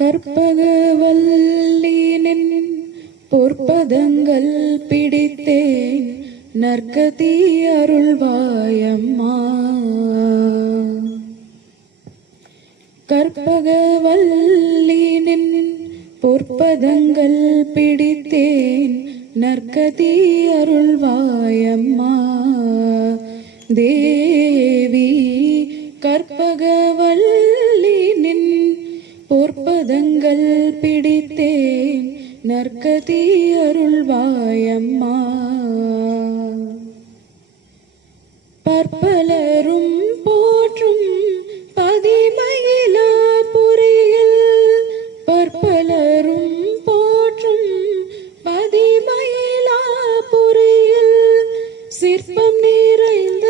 கற்பகவல்லினின் பொற்பதங்கள் பிடித்தேன் நற்கதி அருள்வாயம்மா. கற்பகவல்லினின் பொற்பதங்கள் பிடித்தேன் நற்கதி அருள்வாயம்மா. தேவி கற்பகவல்லினின் பொற்பதங்கள் பிடித்தேன் நற்கதி அருள்வாயம்மா. பற்பலரும் போற்றும் பதிமயிலாபுரியில் பற்பலரும் போற்றும் பதிமயிலாபுரியில் சிற்பம் நிறைந்த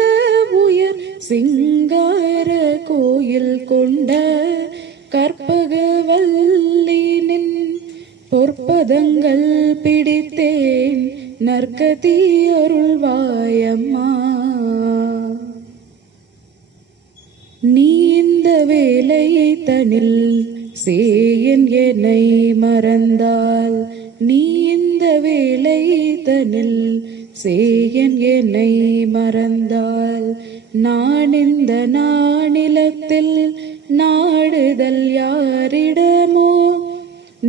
உயர் சிங்கார கோயில் கொண்ட கற்பகவல்லினின் பொற்பதங்கள் பிடித்தேன் நற்கதி அருள்வாயம்மா. நீ இந்த வேலை தனில் சேயன் என்னை மறந்தால், நீ இந்த வேலை தனில் சேயன் என்னை மறந்தால், நான் இந்த நானிலத்தில் நாடுதல் யாரிடமோ.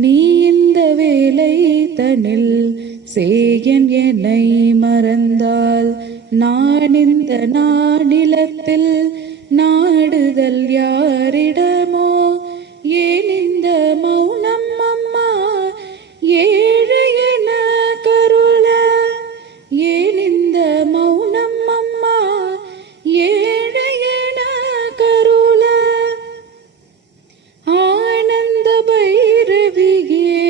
நீ இந்த வேலை தனில் சேயன் என்னை மறந்தால், நான் இந்த நானிலத்தில் நாடுதல் யாரிடமோ. ஏன் இந்த மௌனம் அம்மா ஏழை என கருள, ஏன் இந்த மௌனம் அம்மா ஏழை என கருள. ஆனந்த பைரவியே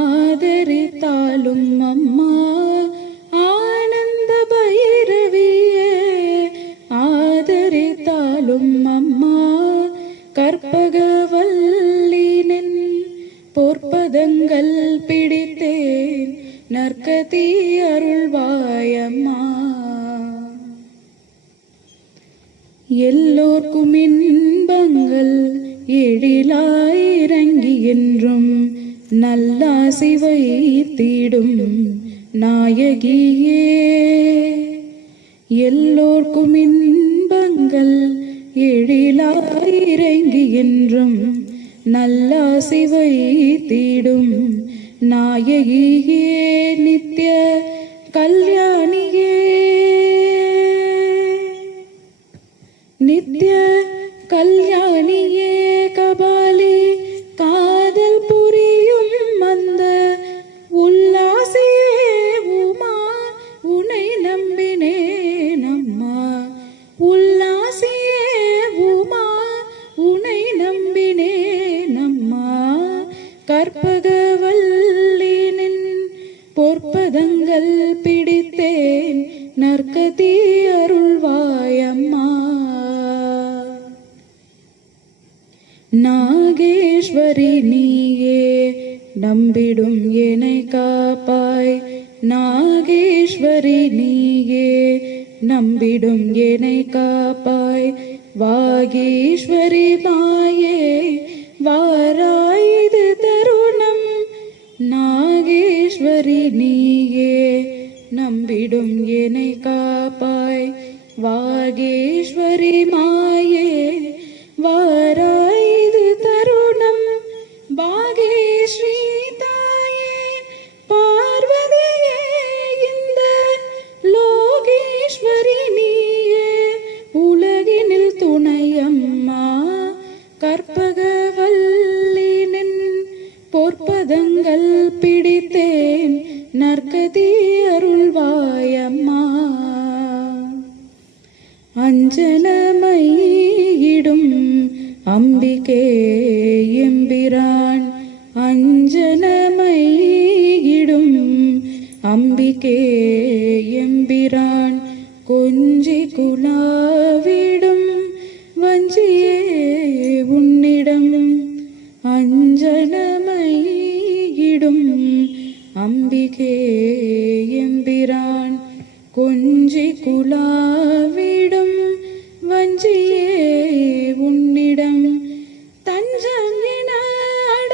ஆதரித்தாலும் அம்மா, ஆனந்த பைரவியே ஆதரித்தாலும் அம்மா, கற்பகவல்லினின் பொற்பதங்கள் பிடித்தேன் நற்கதி அருள்வாயம்மா. எல்லோர்க்கும் இன்பங்கள் எழிலாயிரங்கி என்றும் நல்லாசி வைத்திடும் நாயகியே. எல்லோர்க்கும் இன்பங்கள் எழிலாயிரங்கி என்றும் நல்லாசி வைத்திடும் நாயகியே. நித்ய கல்யாணியே, நித்ய கல்யாணியே, கபாலி காதல் புரியும் அந்த உல்லாசியே உமா, உனை நம்பினேன் அம்மா. உல்லாசியே உமா, உனை நம்பினேன் அம்மா. கற்பகவல்லினின் பொற்பதங்கள் பிடித்தேன் நற்கதி அருள்வாயம்மா. நாகேஸ்வரி நீயே நம்பிடும் என்னை காப்பாய், நாகேஸ்வரி நீயே நம்பிடும் என்னை காப்பாய். வாகீஸ்வரி மாயே வாராய் இது தருணம், நாகேஸ்வரி நீயே நம்பிடும் என்னை காப்பாய். வாகேஸ்வரி மாயே வாராய் இது தருணம். பாகேஸ்ரீ தாயே பார்வதியே இந்த லோகேஸ்வரி நீயே உலகினில் துணையம்மா. கற்பகவல்லினின் பொற்பதங்கள் பிடித்தேன் நற்கதி அருள்வாயம்மா. அஞ்சனமையிடும் அம்பிகே எம்பிரான், அஞ்சனமையிடும் அம்பிகே எம்பிரான், கொஞ்சி குலாவிடும் வஞ்சியே உன்னிடம். அஞ்சனமையிடும் அம்பிகே எம்பிரான், கொஞ்சி குலாவிடும் வஞ்சியே உன்னிடம். தஞ்சம் என அட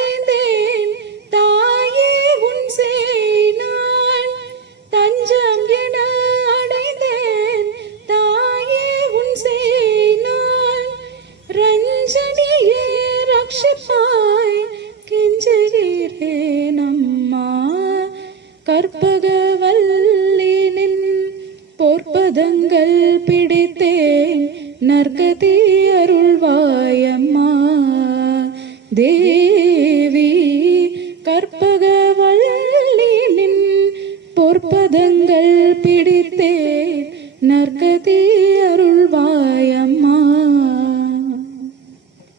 நற்கதி